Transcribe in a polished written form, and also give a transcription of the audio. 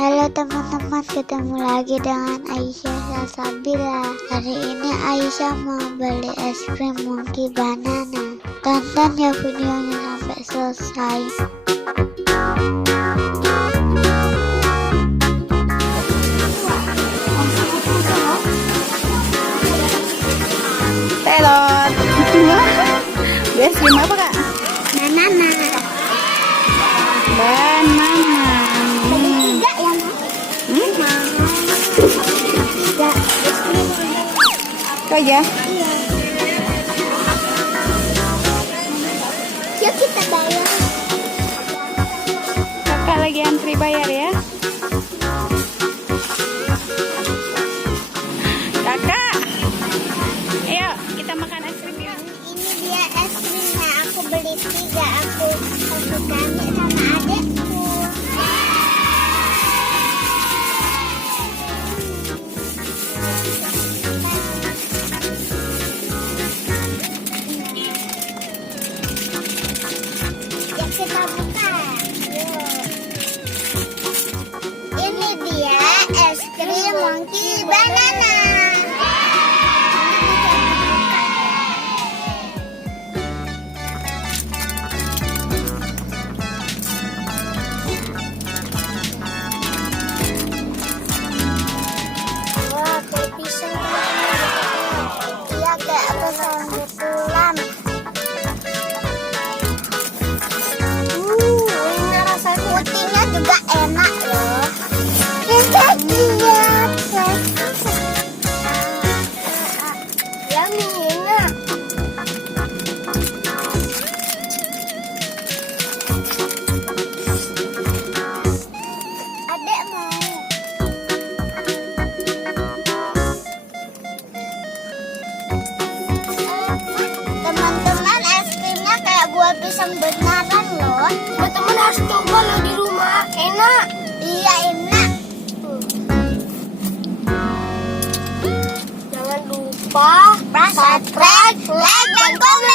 Halo teman-teman, ketemu lagi dengan Aisyah Salsabila. Hari ini Aisyah mau beli es krim monkey banana. Tonton ya videonya sampai selesai. Telot. Es krim apa kak? Banana. Banana. Enggak ya, Mas? Enggak, es krim. Itu aja. Iya. Yuk kita bayar. Kakak lagi antri bayar ya. Kakak. Ayo kita makan es krim yuk. Ini dia es krimnya, aku beli 3, aku kasih kami sama adekku. Ya kita buka. Yuk. Ini dia es krim monkey banana. Wah, kayak pisang. Iya, kayak pisang betulan. Ini rasa putihnya juga enak loh. Kita lihat. Yummy, enak. Adek mau. Teman-teman, es krimnya kayak buah pisang beneran loh. Teman-teman harus coba loh di rumah, enak. Iya, enak. Jangan lupa subscribe, like, dan komen.